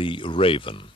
The Raven.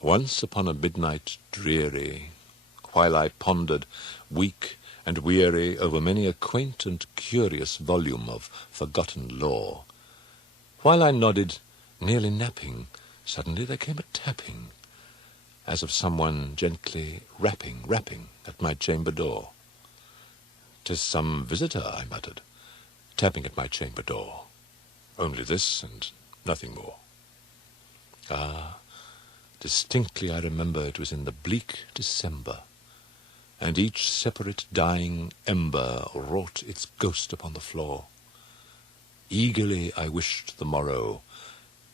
Once upon a midnight dreary, while I pondered, weak and weary, over many a quaint and curious volume of forgotten lore, while I nodded, nearly napping, suddenly there came a tapping, as of someone gently rapping at my chamber door. "'Tis some visitor," I muttered, tapping at my chamber door. Only this and nothing more. Ah, distinctly I remember it was in the bleak December, and each separate dying ember wrought its ghost upon the floor. Eagerly I wished the morrow.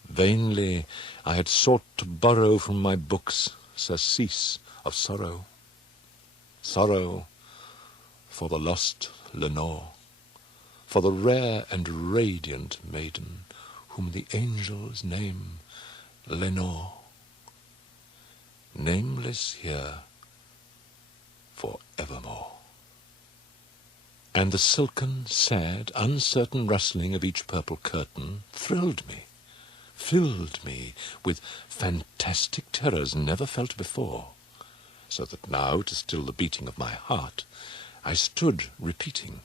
Vainly I had sought to borrow from my books surcease of sorrow. Sorrow for the lost Lenore, for the rare and radiant maiden whom the angels name Lenore, nameless here for evermore. And the silken, sad, uncertain rustling of each purple curtain thrilled me, filled me with fantastic terrors never felt before, so that now, to still the beating of my heart, I stood repeating,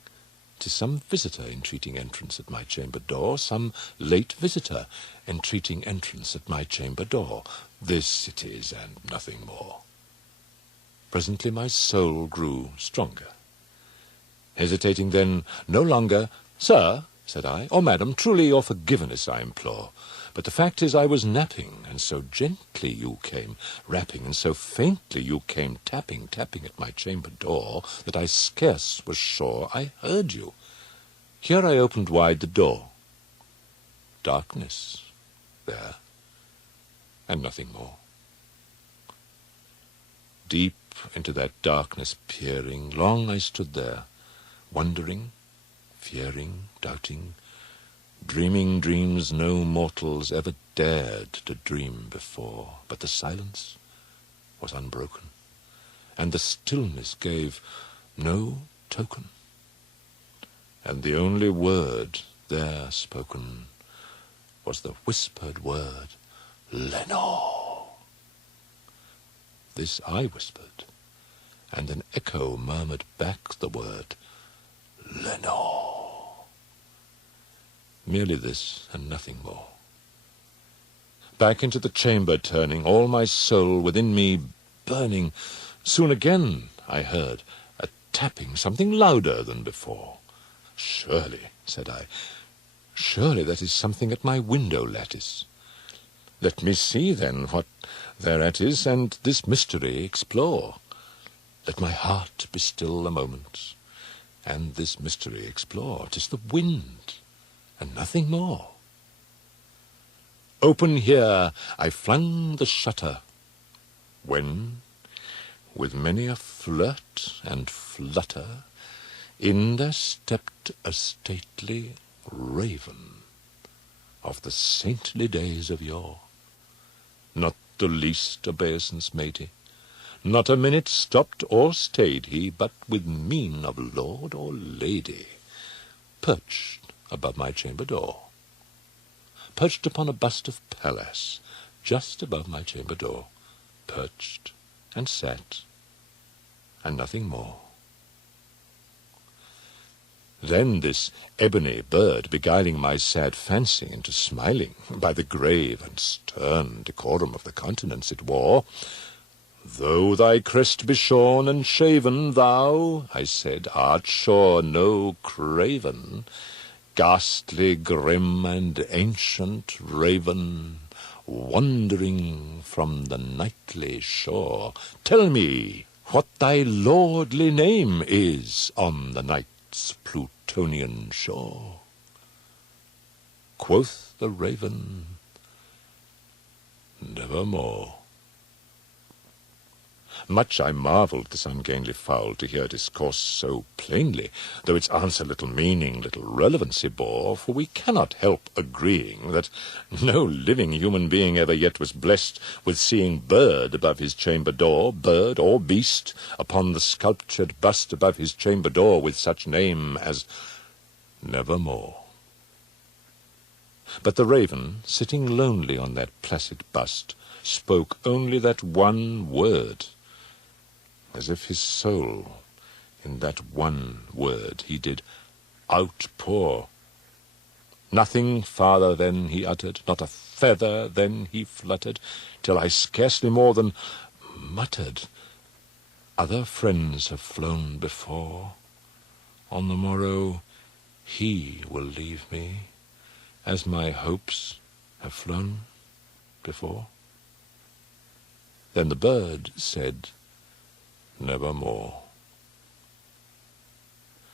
"'Tis some visitor entreating entrance at my chamber door, some late visitor entreating entrance at my chamber door. This it is, and nothing more." Presently my soul grew stronger. Hesitating then no longer, "Sir," said I, "or madam, truly your forgiveness I implore. But the fact is I was napping, and so gently you came rapping, and so faintly you came tapping at my chamber door, that I scarce was sure I heard you. Here I opened wide the door. Darkness there, and nothing more. Deep into that darkness peering, long I stood there, wondering, fearing, doubting, dreaming dreams no mortals ever dared to dream before. But the silence was unbroken, and the stillness gave no token, and the only word there spoken was the whispered word, "Lenore." This I whispered, and an echo murmured back the word, "Lenore." Merely this, and nothing more. Back into the chamber turning, all my soul within me burning, soon again I heard a tapping, something louder than before. "Surely," said I, "surely that is something at my window lattice. Let me see, then, what thereat is, and this mystery explore. Let my heart be still a moment, and this mystery explore. 'Tis the wind, and nothing more." Open here I flung the shutter, when, with many a flirt and flutter, in there stepped a stately raven of the saintly days of yore. Not the least obeisance made he, not a minute stopped or stayed he, but with mien of lord or lady, perched above my chamber door, perched upon a bust of Pallas, just above my chamber door, perched and sat, and nothing more. Then this ebony bird, beguiling my sad fancy into smiling, by the grave and stern decorum of the countenance it wore, "Though thy crest be shorn and shaven, thou," I said, "art sure no craven, ghastly, grim, and ancient raven, wandering from the nightly shore. Tell me what thy lordly name is on the night's Plutonian shore." Quoth the raven, "Nevermore." Much I marvelled this ungainly fowl to hear discourse so plainly, though its answer little meaning, little relevancy bore, for we cannot help agreeing that no living human being ever yet was blessed with seeing bird above his chamber door, bird or beast, upon the sculptured bust above his chamber door with such name as Nevermore. But the raven, sitting lonely on that placid bust, spoke only that one word, as if his soul, in that one word, he did outpour. Nothing farther then he uttered, not a feather then he fluttered, till I scarcely more than muttered, "Other friends have flown before. On the morrow he will leave me, as my hopes have flown before." Then the bird said, "Nevermore."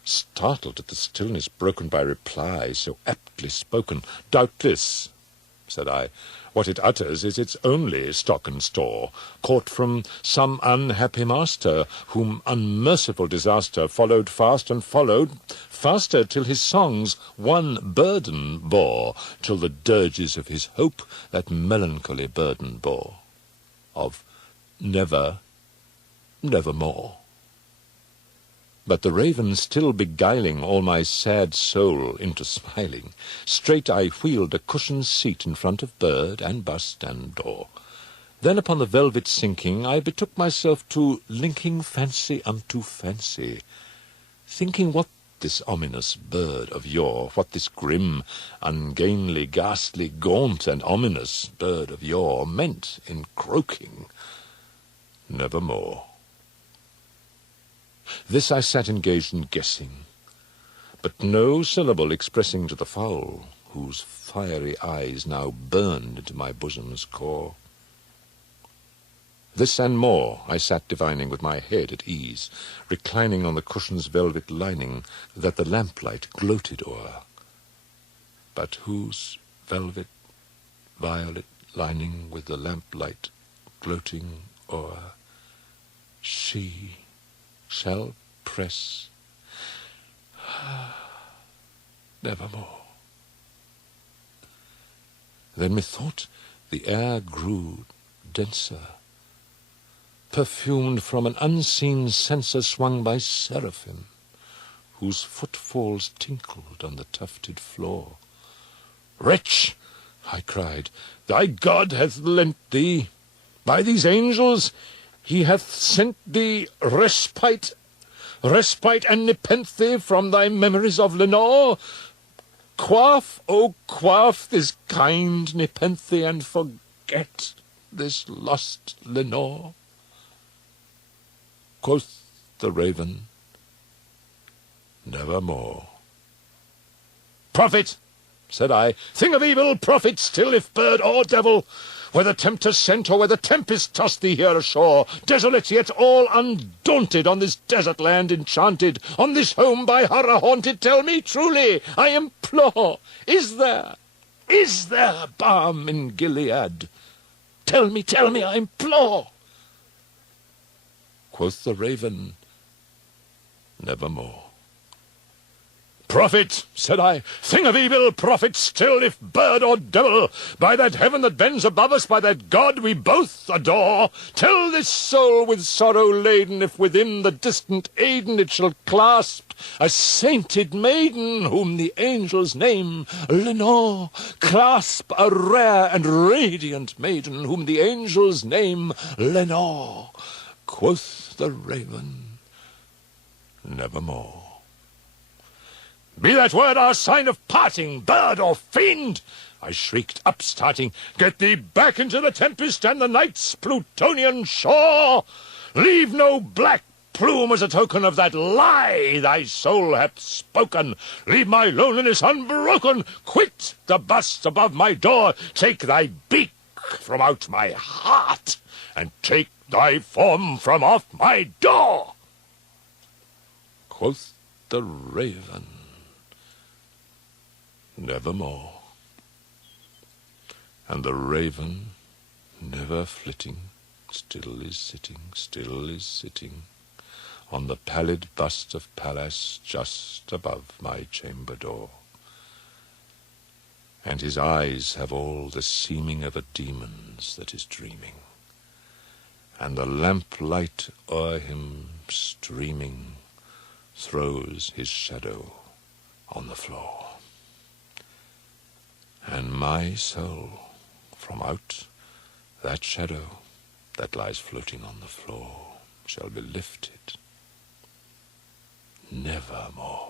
Startled at the stillness broken by reply so aptly spoken, "Doubtless," said I, "what it utters is its only stock and store, caught from some unhappy master, whom unmerciful disaster followed fast and followed faster, till his songs one burden bore, till the dirges of his hope that melancholy burden bore, of never, nevermore." But the raven still beguiling all my sad soul into smiling, straight I wheeled a cushioned seat in front of bird and bust and door. Then upon the velvet sinking, I betook myself to linking fancy unto fancy, thinking what this ominous bird of yore, what this grim, ungainly, ghastly, gaunt, and ominous bird of yore meant in croaking, "Nevermore." This I sat engaged in guessing, but no syllable expressing to the fowl, whose fiery eyes now burned into my bosom's core. This and more I sat divining with my head at ease, reclining on the cushion's velvet lining that the lamplight gloated o'er, but whose velvet violet lining with the lamplight gloating o'er she shall press nevermore. Then methought the air grew denser, perfumed from an unseen censer swung by seraphim, whose footfalls tinkled on the tufted floor. "Wretch," I cried, "thy God hath lent thee, by these angels he hath sent thee respite and nepenthe from thy memories of Lenore. Quaff, oh quaff this kind nepenthe, and forget this lost Lenore." Quoth the raven, "Nevermore." "Prophet," said I, "thing of evil, prophet still, if bird or devil, whether tempter sent or whether tempest tossed thee here ashore, desolate yet all undaunted, on this desert land enchanted, on this home by horror haunted, tell me truly, I implore, is there balm in Gilead? Tell me, I implore." Quoth the raven, "Nevermore." "Prophet," said I, "thing of evil, prophet still, if bird or devil, by that heaven that bends above us, by that God we both adore, tell this soul with sorrow laden, if within the distant Aiden it shall clasp a sainted maiden, whom the angels name Lenore, clasp a rare and radiant maiden, whom the angels name Lenore." Quoth the raven, "Nevermore." "Be that word our sign of parting, bird or fiend!" I shrieked, upstarting. "Get thee back into the tempest and the night's Plutonian shore! Leave no black plume as a token of that lie thy soul hath spoken. Leave my loneliness unbroken. Quit the bust above my door. Take thy beak from out my heart, and take thy form from off my door." Quoth the raven, "Nevermore." And the raven, never flitting, still is sitting, on the pallid bust of Pallas just above my chamber door. And his eyes have all the seeming of a demon's that is dreaming, and the lamplight o'er him streaming throws his shadow on the floor. and my soul from out that shadow that lies floating on the floor shall be lifted nevermore.